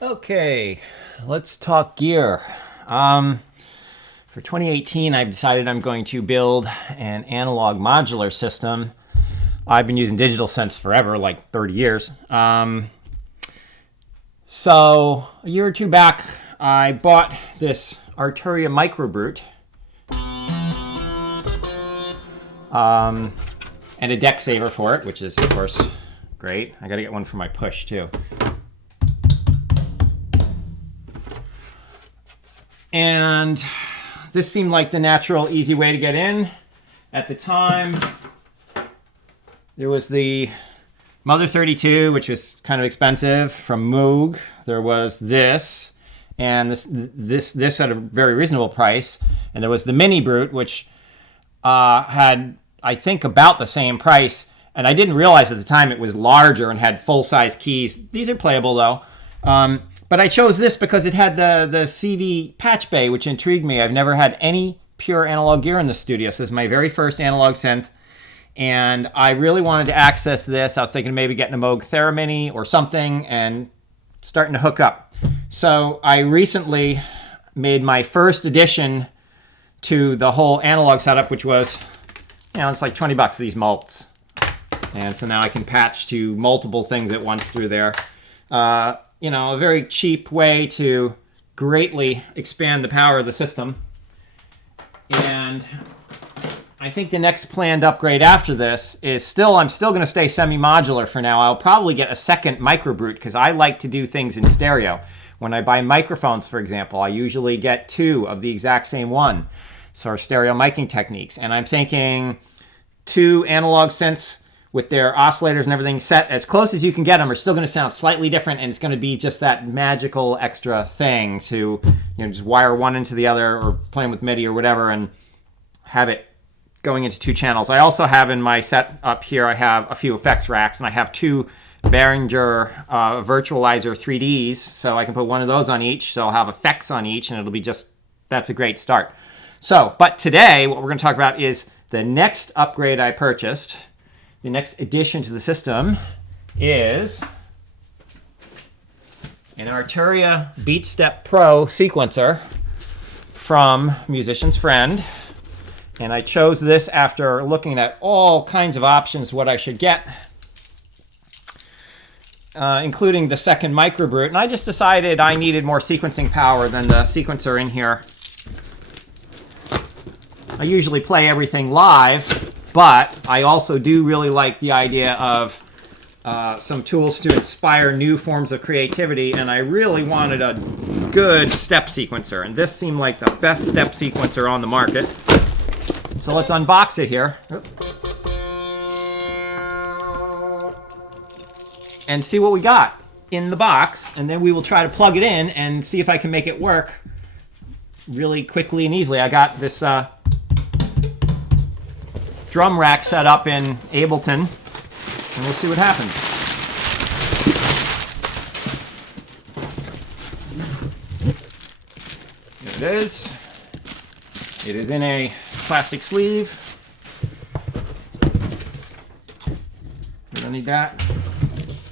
Okay, let's talk gear. For 2018, I've decided I'm going to build an analog modular system. I've been using digital synths forever, like 30 years. So a year or two back, I bought this Arturia microbrute and a deck saver for it, which is, of course, great. I got to get one for my push, too. And this seemed like the natural, easy way to get in. At the time, there was the Mother 32, which was kind of expensive, from Moog. There was this, and this at a very reasonable price. And there was the Mini Brute, which had, I think, about the same price. And I didn't realize at the time it was larger and had full-size keys. These are playable, though. But I chose this because it had the CV patch bay, which intrigued me. I've never had any pure analog gear in the studio. So this is my very first analog synth. And I really wanted to access this. I was thinking maybe getting a Moog Theramini or something and starting to hook up. So I recently made my first addition to the whole analog setup, which was, it's like 20 bucks, these mults. And so now I can patch to multiple things at once through there. A very cheap way to greatly expand the power of the system. And I think the next planned upgrade after this is I'm still going to stay semi-modular for now. I'll probably get a second microbrute because I like to do things in stereo. When I buy microphones, for example, I usually get two of the exact same one. So stereo miking techniques. And I'm thinking two analog synths with their oscillators and everything set as close as you can get them are still going to sound slightly different, and it's going to be just that magical extra thing to just wire one into the other or playing with MIDI or whatever and have it going into two channels. I also have in my setup here, I have a few effects racks, and I have two Behringer Virtualizer 3Ds, so I can put one of those on each, so I'll have effects on each, and it'll be that's a great start. So, but today, what we're going to talk about is the next upgrade I purchased. The next addition to the system is an Arturia Beatstep Pro sequencer from Musician's Friend. And I chose this after looking at all kinds of options what I should get, including the second microbrute. And I just decided I needed more sequencing power than the sequencer in here. I usually play everything live, but I also do really like the idea of some tools to inspire new forms of creativity, and I really wanted a good step sequencer, and this seemed like the best step sequencer on the market. So let's unbox it here and see what we got in the box, and then we will try to plug it in and see if I can make it work really quickly and easily. I got this drum rack set up in Ableton, and we'll see what happens. There it is. It is in a plastic sleeve. We don't need that.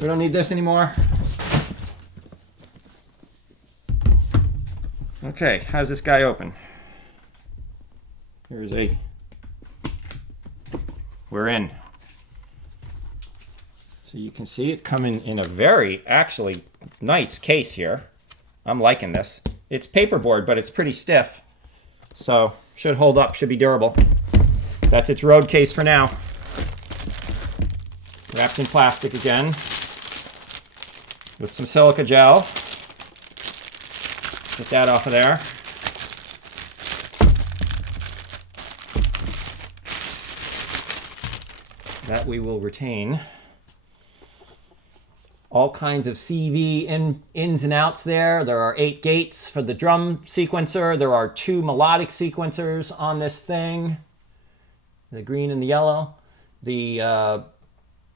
We don't need this anymore. Okay, how's this guy open? We're in. So you can see it coming in a very, actually, nice case here. I'm liking this. It's paperboard, but it's pretty stiff. So should hold up, should be durable. That's its road case for now. Wrapped in plastic again with some silica gel. Get that off of there. That we will retain. All kinds of CV ins and outs there. There are 8 gates for the drum sequencer. There are 2 melodic sequencers on this thing. The green and the yellow. The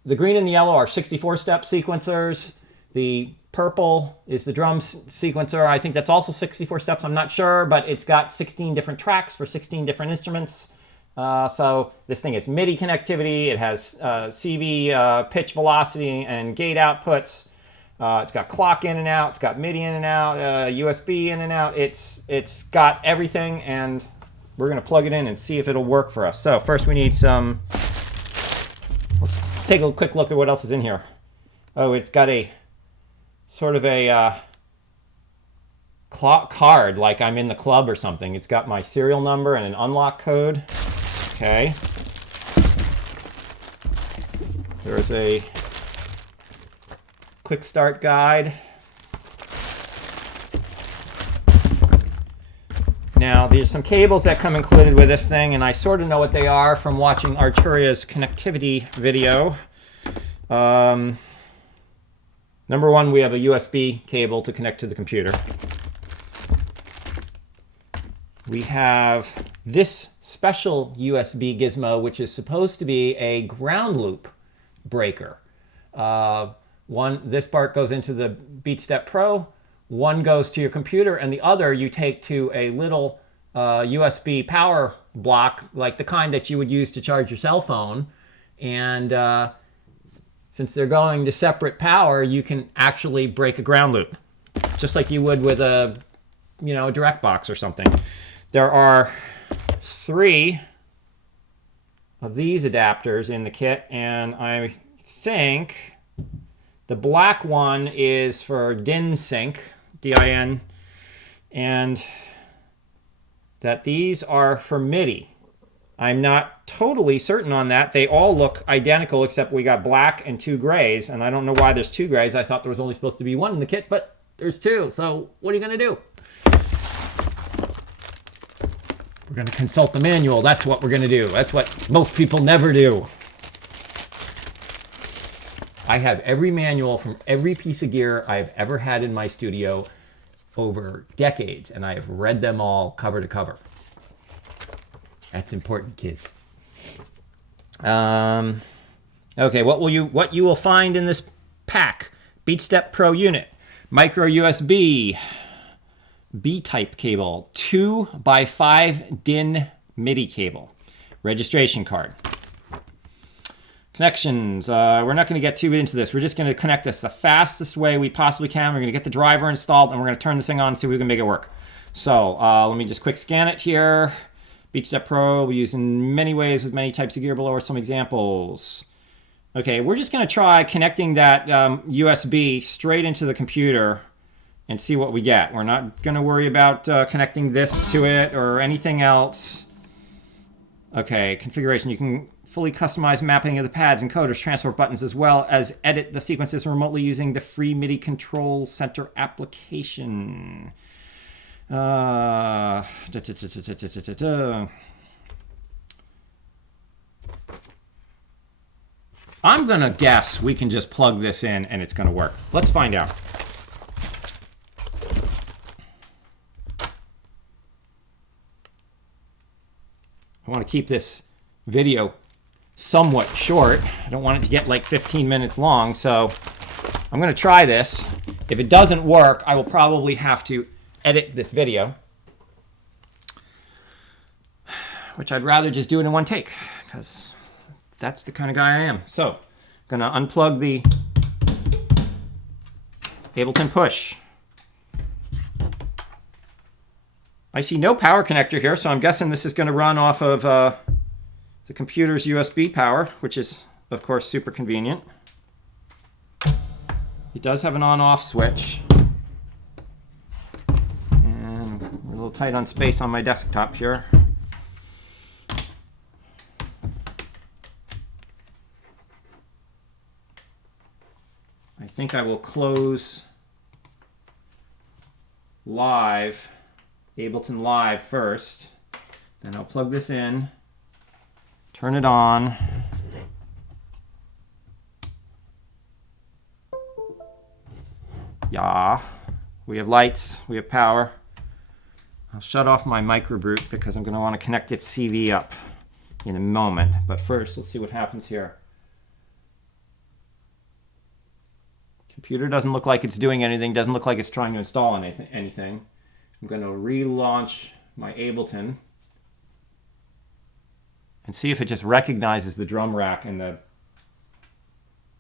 green and the yellow are 64-step sequencers. The purple is the drum sequencer. I think that's also 64 steps. I'm not sure, but it's got 16 different tracks for 16 different instruments. So this thing has MIDI connectivity. It has CV pitch velocity and gate outputs. It's got clock in and out. It's got MIDI in and out, USB in and out. It's got everything, and we're going to plug it in and see if it'll work for us. So first we need some... Let's take a quick look at what else is in here. Oh, it's got a sort of a card, like I'm in the club or something. It's got my serial number and an unlock code. Okay. There's a quick start guide. Now, there's some cables that come included with this thing, and I sort of know what they are from watching Arturia's connectivity video. Number one, we have a USB cable to connect to the computer. We have this special USB gizmo, which is supposed to be a ground loop breaker. This part goes into the Beatstep Pro, one goes to your computer, and the other you take to a little USB power block, like the kind that you would use to charge your cell phone. And since they're going to separate power, you can actually break a ground loop, just like you would with a direct box or something. There are 3 of these adapters in the kit, and I think the black one is for DIN sync, D-I-N, and that these are for MIDI. I'm not totally certain on that. They all look identical, except we got black and 2 grays, and I don't know why there's 2 grays. I thought there was only supposed to be 1 in the kit, but there's 2, so what are you going to do? We're going to consult the manual. That's what we're going to do. That's what most people never do. I have every manual from every piece of gear I've ever had in my studio over decades, and I have read them all cover to cover. That's important, kids. Okay, what you will find in this pack: Beatstep Pro unit, micro USB, B-type cable, 2x5 DIN MIDI cable, registration card. Connections, we're not going to get too into this. We're just going to connect this the fastest way we possibly can. We're going to get the driver installed, and we're going to turn the thing on and see if we can make it work. So let me just quick scan it here. Beatstep Pro we use in many ways with many types of gear. Below are some examples. Okay, we're just going to try connecting that USB straight into the computer and see what we get. We're not going to worry about connecting this to it or anything else. Okay, configuration. You can fully customize mapping of the pads, encoders, transfer buttons, as well as edit the sequences remotely using the free MIDI Control Center application. I'm going to guess we can just plug this in and it's going to work. Let's find out. I want to keep this video somewhat short. I don't want it to get like 15 minutes long, so I'm going to try this. If it doesn't work, I will probably have to edit this video, which I'd rather just do it in one take, because that's the kind of guy I am. So I'm going to unplug the Ableton push. I see no power connector here, so I'm guessing this is going to run off of the computer's USB power, which is, of course, super convenient. It does have an on-off switch. And we're a little tight on space on my desktop here. I think I will close Live, Ableton Live first. Then I'll plug this in, turn it on. Yeah, we have lights, we have power. I'll shut off my microbrute because I'm going to want to connect its CV up in a moment. But first, let's see what happens here. Computer doesn't look like it's doing anything, doesn't look like it's trying to install anything. I'm going to relaunch my Ableton and see if it just recognizes the drum rack in the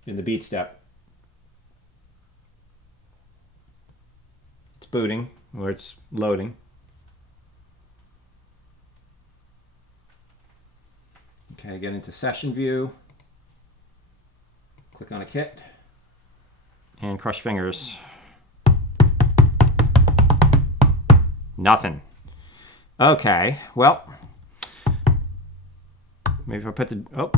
Beatstep. booting or it's loading. Okay, get into session view. Click on a kit and crush fingers. Nothing. Okay, well, maybe if I put the, oh.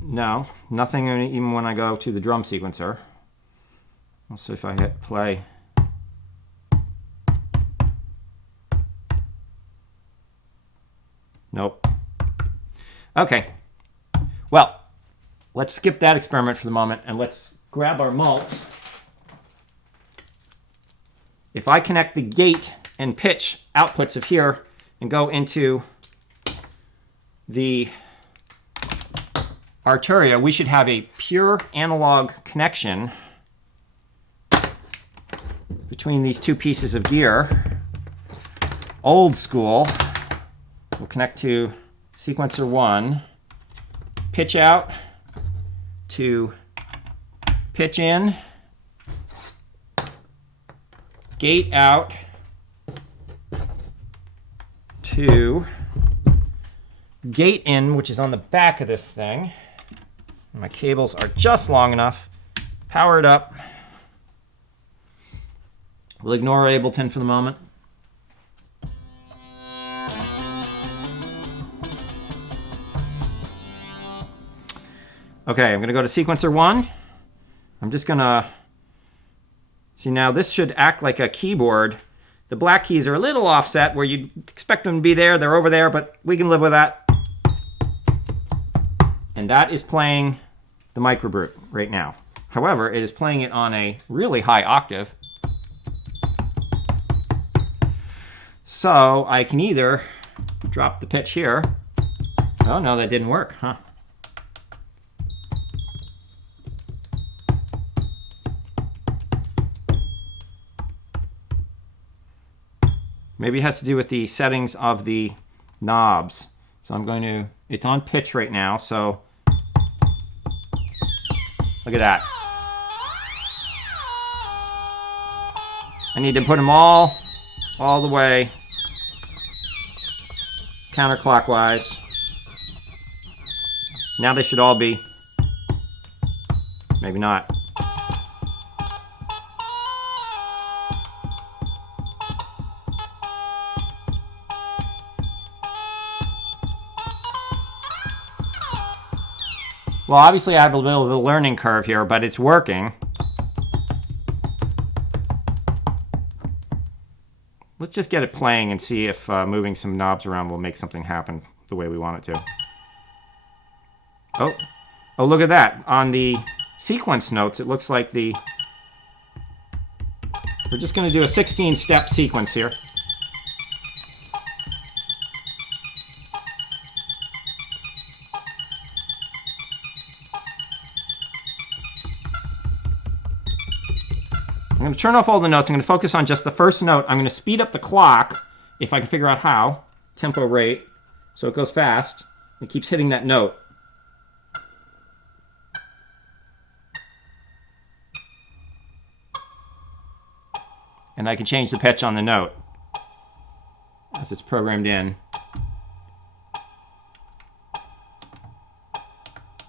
No, nothing even when I go to the drum sequencer. Let's see if I hit play. Nope. Okay. Well, let's skip that experiment for the moment and let's grab our mults. If I connect the gate and pitch outputs of here and go into the Arturia, we should have a pure analog connection between these two pieces of gear. Old school. We'll connect to sequencer 1, pitch out to pitch in, gate out to gate in, which is on the back of this thing. My cables are just long enough. Power it up. We'll ignore Ableton for the moment. Okay, I'm going to go to sequencer 1. I'm just going to see now this should act like a keyboard. The black keys are a little offset where you'd expect them to be there. They're over there, but we can live with that. And that is playing the microbrute right now. However, it is playing it on a really high octave. So I can either drop the pitch here. Oh no, that didn't work, huh? Maybe it has to do with the settings of the knobs. So I'm going to, it's on pitch right now, so look at that. I need to put them all the way counterclockwise. Now they should all be, maybe not. Well, obviously I have a little bit of a learning curve here, but it's working. Let's just get it playing and see if moving some knobs around will make something happen the way we want it to. Oh, look at that. On the sequence notes, it looks like we're just going to do a 16-step sequence here. I'm going to turn off all the notes. I'm going to focus on just the first note. I'm going to speed up the clock, if I can figure out how, tempo rate, so it goes fast. It keeps hitting that note. And I can change the pitch on the note as it's programmed in.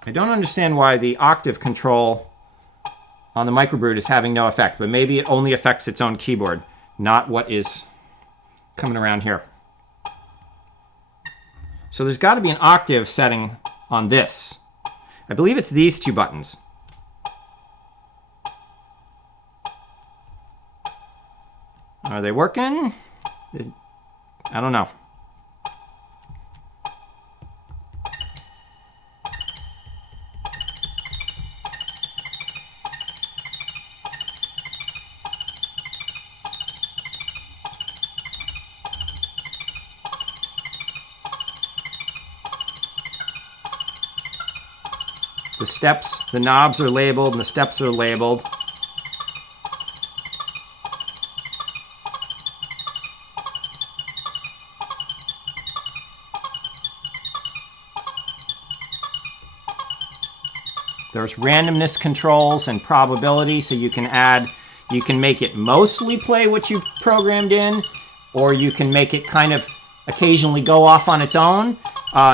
I don't understand why the octave control on the microbrute is having no effect, but maybe it only affects its own keyboard, not what is coming around here. So there's got to be an octave setting on this. I believe it's these two buttons. Are they working? I don't know. The steps, the knobs are labeled and the steps are labeled. There's randomness controls and probability, so you can You can make it mostly play what you programmed in, or you can make it kind of occasionally go off on its own.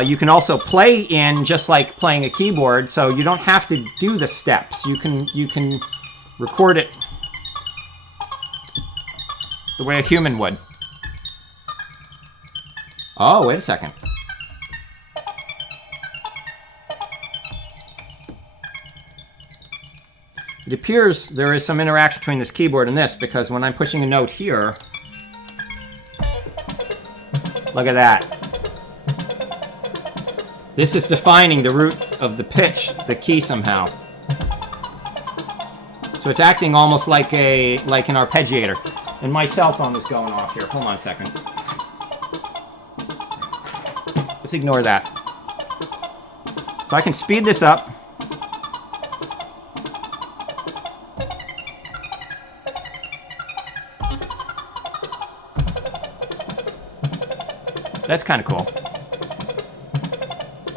You can also play in just like playing a keyboard, so you don't have to do the steps. You can record it the way a human would. Oh, wait a second. It appears there is some interaction between this keyboard and this, because when I'm pushing a note here, look at that. This is defining the root of the pitch, the key somehow. So it's acting almost like an arpeggiator. And my cell phone is going off here. Hold on a second. Let's ignore that. So I can speed this up. That's kind of cool.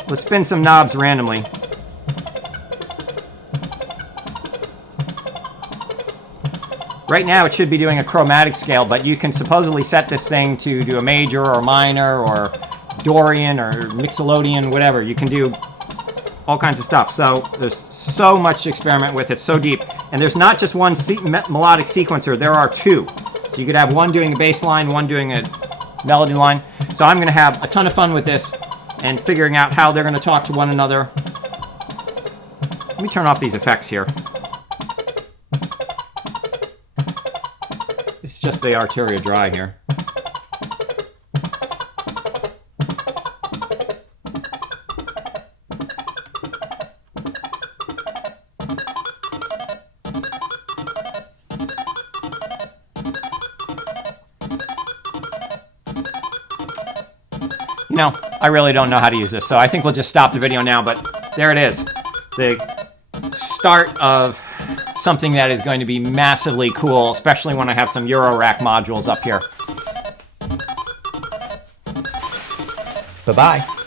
Let's spin some knobs randomly. Right now it should be doing a chromatic scale, but you can supposedly set this thing to do a major or minor or Dorian or Mixolydian, whatever. You can do all kinds of stuff. So there's so much to experiment with. It's so deep. And there's not just one melodic sequencer. There are two. So you could have one doing a bass line, one doing a melody line. So I'm going to have a ton of fun with this and figuring out how they're going to talk to one another. Let me turn off these effects here. It's just the Arturia Dry here. You know, I really don't know how to use this, so I think we'll just stop the video now, but there it is. The start of something that is going to be massively cool, especially when I have some Eurorack modules up here. Bye-bye.